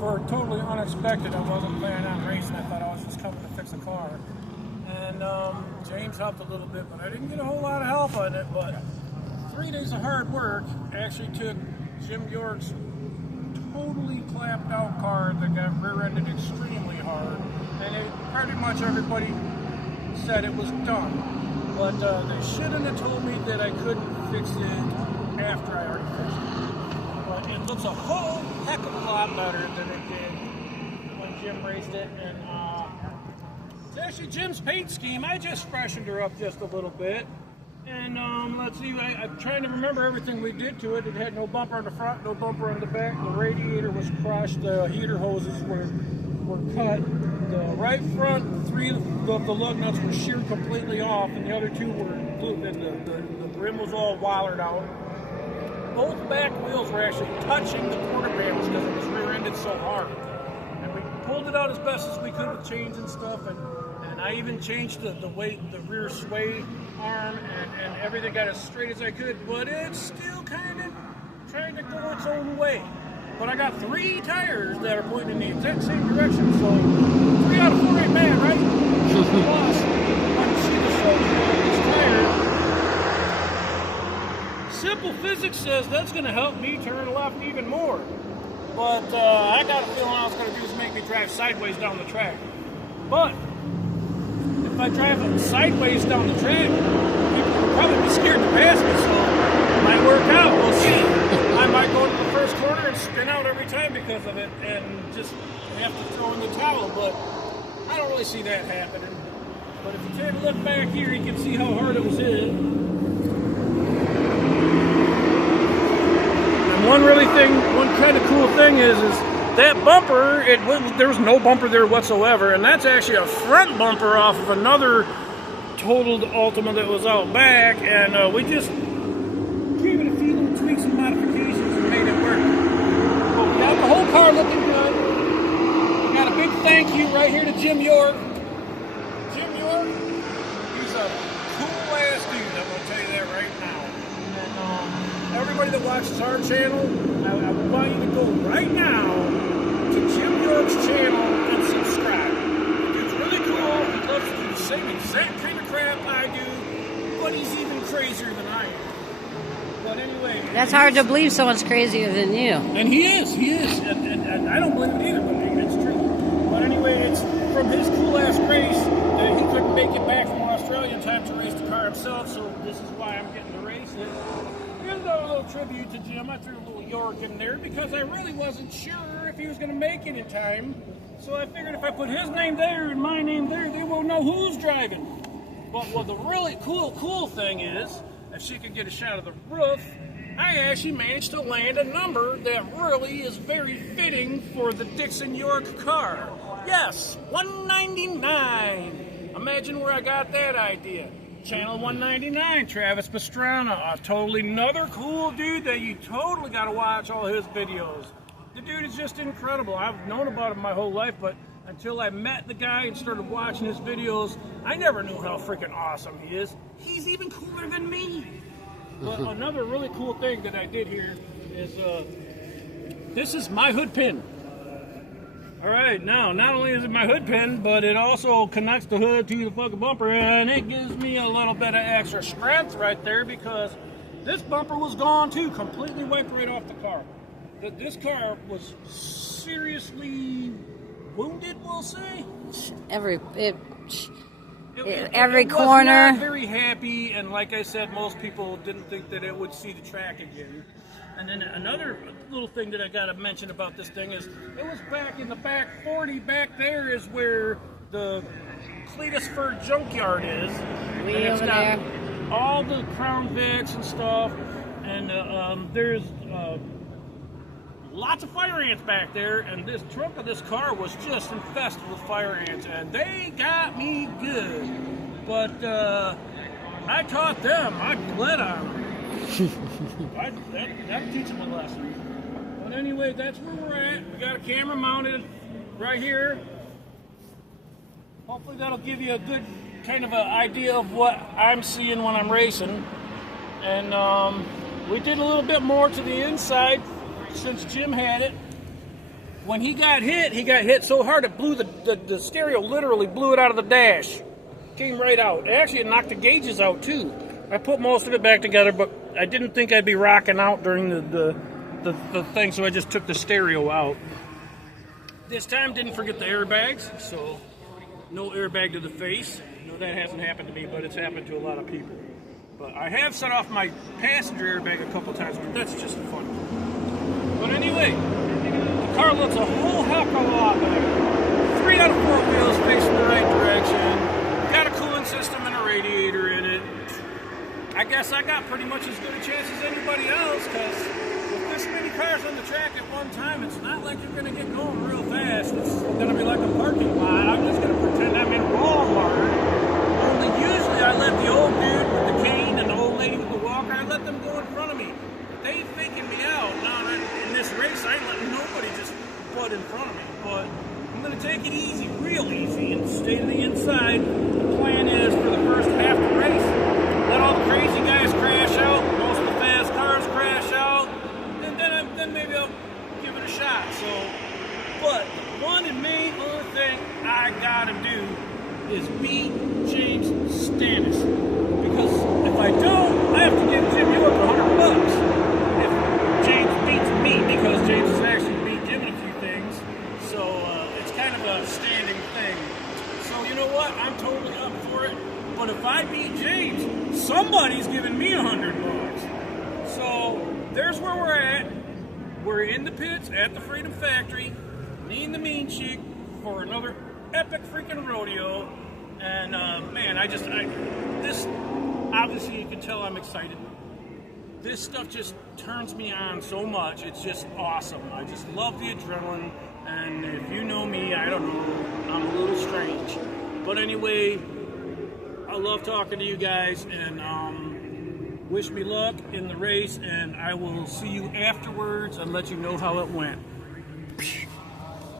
for totally unexpected. I wasn't planning on racing. I thought I was just coming to fix a car. And James helped a little bit, but I didn't get a whole lot of help on it. But 3 days of hard work actually took Jim York's totally clapped out car that got rear-ended extremely hard. And pretty much everybody said it was done. But they shouldn't have told me that I couldn't fix it after I already fixed it. But it looks a whole heck of a lot better than it did when Jim raced it. And it's actually Jim's paint scheme. I just freshened her up just a little bit. And let's see, I'm trying to remember everything we did to it. It had no bumper on the front, no bumper on the back. The radiator was crushed. The heater hoses were cut. The right front 3 of the lug nuts were sheared completely off, and the other 2 were glued, and the rim was all wallered out. Both back wheels were actually touching the quarter panels because it was rear-ended so hard. And we pulled it out as best as we could with chains and stuff, and I even changed the rear sway arm, and everything got as straight as I could, but it's still kind of trying to go its own way. But I got 3 tires that are pointing in the exact same direction, so 3 out of 4 ain't bad, right? Plus, I can see the shoulder of this tire. Simple physics says that's going to help me turn left even more. But I got a feeling all it's going to do is make me drive sideways down the track. But if I drive it sideways down the track, people will probably be scared to pass me, so it might work out. We'll see. I might go to the first corner and spin out every time because of it and just have to throw in the towel, but I don't really see that happening. But if you take a look back here, you can see how hard it was hit. And one kind of cool thing is that bumper, there was no bumper there whatsoever, and that's actually a front bumper off of another totaled Altima that was out back, and we just gave it a few little tweaks and modifications and made it work. But we got the whole car looking good. We got a big thank you right here to Jim York. Jim York, he's a cool ass dude, I'm going to tell you that right now. And everybody that watches our channel, I want you to go right now to Jim York's channel and subscribe. The dude's really cool. He loves to do the same exact kind of crap I do, but he's even crazier than I am. But anyway, that's hard to believe someone's crazier than you. And he is, and I don't believe it either, but it's true. But anyway, it's from his cool-ass race that he couldn't make it back from Australia in time to race the car himself, so this is why I'm getting to race it. Here's a little tribute to Jim. I threw a little York in there because I really wasn't sure if he was going to make it in time, so I figured if I put his name there and my name there, they won't know who's driving. But what the really cool thing is, if she could get a shot of the roof, I actually managed to land a number that really is very fitting for the Dixon York car. Yes, 199. Imagine where I got that idea. Channel 199, Travis Pastrana, totally another cool dude that you totally got to watch all his videos. The dude is just incredible. I've known about him my whole life, but until I met the guy and started watching his videos, I never knew how freaking awesome he is. He's even cooler than me. But another really cool thing that I did here is this is my hood pin. All right, now not only is it my hood pin, but it also connects the hood to the fucking bumper, and it gives me a little bit of extra strength right there because this bumper was gone too, completely wiped right off the car. This car was seriously wounded, we'll say. Every was corner. Not very happy, and like I said, most people didn't think that it would see the track again. And then another little thing that I got to mention about this thing is it was back in the back 40. Back there is where the Cletus Fur junkyard is. Way and it's over got there. all the Crown Vics and stuff. And there's lots of fire ants back there. And this trunk of this car was just infested with fire ants. And they got me good. But I taught them. I bled on them. That'll teach them a lesson. But anyway, that's where we're at. We got a camera mounted right here. Hopefully that'll give you a good kind of an idea of what I'm seeing when I'm racing. And we did a little bit more to the inside since Jim had it. when he got hit so hard it blew the stereo, literally blew it out of the dash. Came right out. Actually, it knocked the gauges out too. I put most of it back together, but I didn't think I'd be rocking out during the thing, so I just took the stereo out. This time, didn't forget the airbags, so no airbag to the face. No, that hasn't happened to me, but it's happened to a lot of people. But I have set off my passenger airbag a couple times, but that's just fun. But anyway, the car looks a whole heck of a lot better. 3 out of 4 wheels facing the right direction. Got a cooling system and a radiator in it. I guess I got pretty much as good a chance as anybody else, because with this many cars on the track at one time, it's not like you're going to get going real fast. It's going to be like a parking lot. I'm just going to pretend I'm in Walmart. Only usually I let the old dude with the cane and the old lady with the walker, I let them go in front of me. They ain't faking me out. Now, in this race, I ain't letting nobody just butt in front of me. But I'm going to take it easy, real easy, and stay to the inside. The plan is for the first half of the race, let all the crazy guys crash out, most of the fast cars crash out, and then maybe I'll give it a shot. So, but the one and main other thing I gotta do is beat James Stannis, because if I don't, I have to give Jim York $100 if James beats me, because James has actually beat Jim in a few things. So it's kind of a standing thing. So you know what? I'm totally up for it. But if I beat James, somebody's giving me $100. So there's where we're at. We're in the pits at the Freedom Factory, me and the Mean Chick, for another epic freaking rodeo. And man, this, obviously you can tell I'm excited. This stuff just turns me on so much. It's just awesome. I just love the adrenaline. And if you know me, I don't know, I'm a little strange. But anyway, I love talking to you guys, and wish me luck in the race, and I will see you afterwards and let you know how it went.